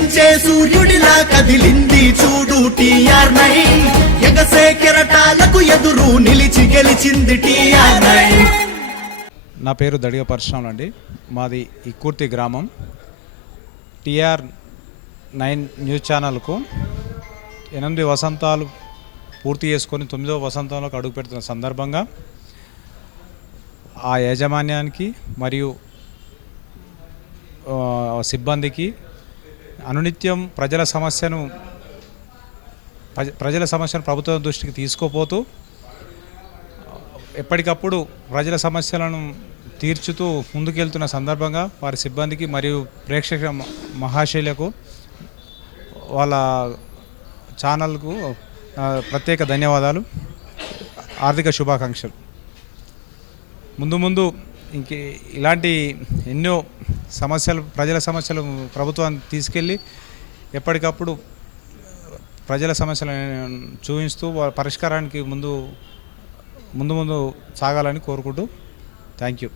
ఉదయించే సూర్యుడిలా కదిలింది చూడు టీఆర్ నైన్. ఎగసే కెరటాలకు ఎదురు నిలిచి గెలిచింది టీఆర్ నైన్. నా పేరు దడిగ పరశురాములు అండి. మాది ఇక్కుర్తి గ్రామం. టీఆర్ నైన్ న్యూస్ ఛానల్కు ఎనిమిది వసంతాలు పూర్తి చేసుకొని తొమ్మిదవ వసంతంలోకి అడుగు పెడుతున్న సందర్భంగా ఆ యాజమాన్యానికి మరియు సిబ్బందికి అనునిత్యం ప్రజల సమస్యను ప్రజ- ప్రజల సమస్యను ప్రభుత్వం దృష్టికి తీసుకోపోతూ ఎప్పటికప్పుడు ప్రజల సమస్యలను తీర్చుతూ ముందుకెళ్తున్న సందర్భంగా వారి సిబ్బందికి మరియు ప్రేక్షక మహాశైలకు వాళ్ళ ఛానల్కు ప్రత్యేక ధన్యవాదాలు. ఆర్థిక శుభాకాంక్షలు. ముందు ముందు ఇంకే ఇలాంటి ఎన్నో సమస్యలు ప్రజల సమస్యలు ప్రభుత్వాన్ని తీసుకెళ్ళి ఎప్పటికప్పుడు ప్రజల సమస్యలను చూపిస్తూ వారి పరిష్కారానికి ముందు ముందు ముందు సాగాలని కోరుకుంటూ థ్యాంక్ యూ.